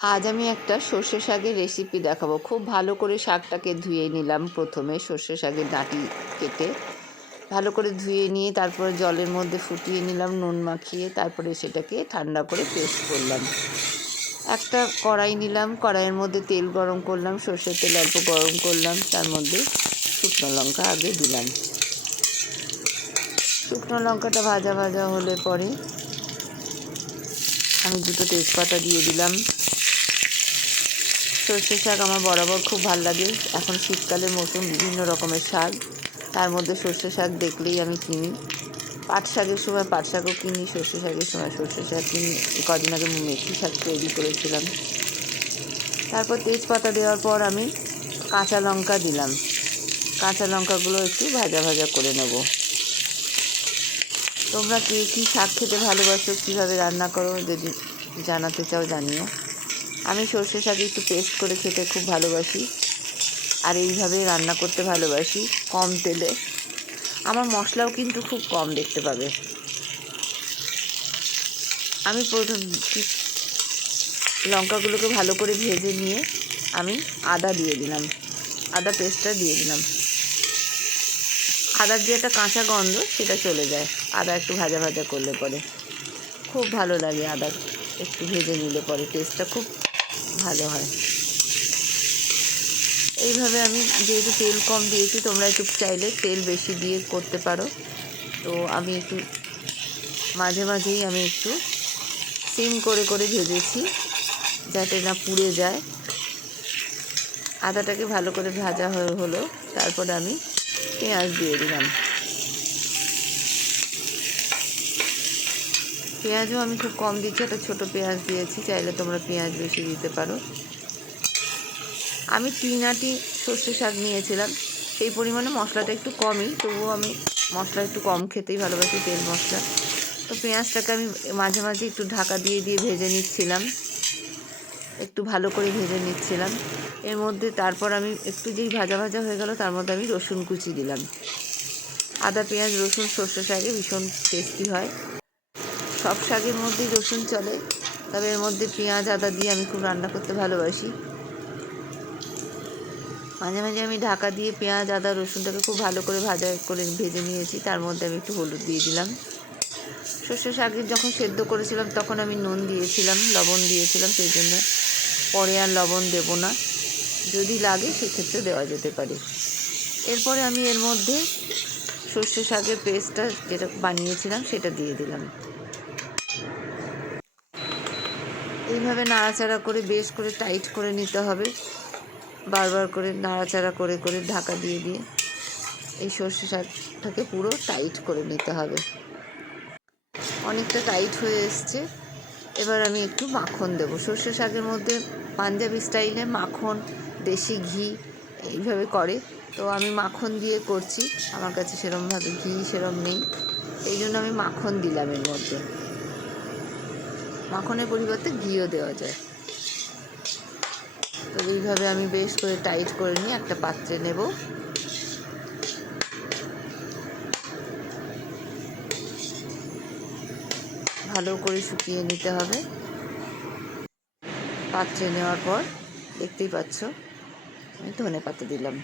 আজ আমি একটা সর্ষে শাকের রেসিপি দেখাবো। খুব ভালো করে শাকটাকে ধুয়ে নিলাম প্রথমে, সর্ষে শাকের ডাঁটি কেটে ভালো করে ধুয়ে নিয়ে তারপরে জলের মধ্যে ফুটিয়ে নিলাম নুন মাখিয়ে, তারপরে সেটাকে ঠান্ডা করে পেস্ট করলাম। একটা কড়াই নিলাম, কড়াইয়ের মধ্যে তেল গরম করলাম, সর্ষের তেল অল্প গরম করলাম, তার মধ্যে শুকনো লঙ্কা আগে দিলাম। শুকনো লঙ্কাটা ভাজা ভাজা হলে পরে আমি দুটো তেজপাতা দিয়ে দিলাম। সর্ষে শাক আমার বরাবর খুব ভালো লাগে। এখন শীতকালের মৌসুম, বিভিন্ন রকমের শাক, তার মধ্যে সর্ষে শাক দেখলেই আমি কিনি। পাট শাকের সময় পাট শাকও কিনি, সর্ষে শাকের সময় সর্ষে শাক কিনি। কদিন আগে মেথি শাক তৈরি করেছিলাম। তারপর তেজপাতা দেওয়ার পর আমি কাঁচা লঙ্কা দিলাম। কাঁচা লঙ্কাগুলো একটু ভাজা ভাজা করে নেব। তোমরা কে কী শাক খেতে ভালোবাসো, কীভাবে রান্না করো, যদি জানাতে চাও জানিও। আমি সর্ষে শাক একটু পেস্ট করে খেতে খুব ভালোবাসি, আর এইভাবে রান্না করতে ভালোবাসি কম তেলে। আমার মশলাও কিন্তু খুব কম দেখতে পাবে। আমি প্রথম লঙ্কাগুলোকে ভালো করে ভেজে নিয়ে আমি আদা দিয়ে দিলাম, আদা পেস্টটা দিয়ে দিলাম। আদার যে একটা কাঁচা গন্ধ সেটা চলে যায় আদা একটু ভাজা ভাজা করলে পরে। খুব ভালো লাগে আদা একটু ভেজে নিলে পরে, টেস্টটা খুব ভালো হয়। এইভাবে আমি যেহেতু তেল কম দিয়েছি, তোমরা একটু চাইলে তেল বেশি দিয়ে করতে পারো। তো আমি একটু মাঝে মাঝেই আমি একটু সিম করে করে ভেজেছি যাতে না পুড়ে যায়। আদাটাকে ভালো করে ভাজা হলো, তারপরে আমি পেঁয়াজ দিয়ে দিলাম। পেঁয়াজও আমি খুব কম দিচ্ছি, একটা ছোটো পেঁয়াজ দিয়েছি, চাইলে তোমরা পেঁয়াজ বেশি দিতে পারো। আমি 3 আঁটি সর্ষে শাক নিয়েছিলাম, সেই পরিমাণে মশলাটা একটু কমই, তবুও আমি মশলা একটু কম খেতেই ভালোবাসি, তেল মশলা। তো পেঁয়াজটাকে আমি মাঝে মাঝে একটু ঢাকা দিয়ে দিয়ে ভেজে নিচ্ছিলাম, একটু ভালো করে ভেজে নিচ্ছিলাম। এর মধ্যে তারপর আমি একটু যেই ভাজা ভাজা হয়ে গেল, তার মধ্যে আমি রসুন কুচি দিলাম। আদা পেঁয়াজ রসুন সর্ষে শাকে ভীষণ টেস্টি হয়। সব শাকের মধ্যেই রসুন চলে, তবে এর মধ্যে পেঁয়াজ আদা দিয়ে আমি খুব রান্না করতে ভালোবাসি। মাঝে মাঝে আমি ঢাকা দিয়ে পেঁয়াজ আদা রসুনটাকে খুব ভালো করে ভাজা করে ভেজে নিয়েছি, তার মধ্যে আমি একটু হলুদ দিয়ে দিলাম। সর্ষে শাকের যখন সেদ্ধ করেছিলাম তখন আমি নুন দিয়েছিলাম, লবণ দিয়েছিলাম, সেই জন্য পরে আর লবণ দেব না, যদি লাগে সেক্ষেত্রে দেওয়া যেতে পারে। এরপরে আমি এর মধ্যে সর্ষে শাকের পেস্টটা যেটা বানিয়েছিলাম সেটা দিয়ে দিলাম। এইভাবে নাড়াচাড়া করে বেশ করে টাইট করে নিতে হবে, বারবার করে নাড়াচাড়া করে করে ঢাকা দিয়ে দিয়ে এই সর্ষে শাকটাকে পুরো টাইট করে নিতে হবে। অনেকটা টাইট হয়ে এসছে। এবার আমি একটু মাখন দেবো। সর্ষে শাকের মধ্যে পাঞ্জাবি স্টাইলে মাখন, দেশি ঘি এইভাবে করে, তো আমি মাখন দিয়ে করছি। আমার কাছে সেরমভাবে ঘি সেরম নেই, এই জন্য আমি মাখন দিলাম এর মধ্যে। মাখনের পরিবর্তে ঘিও দেওয়া যায়। তো এইভাবে আমি বেশ করে টাইট করে নিয়ে একটা পাত্রে নেব। ভালো করে শুকিয়ে নিতে হবে। পাত্রে নেওয়ার পর দেখতেই পাচ্ছ আমি ধনেপাতা দিলাম।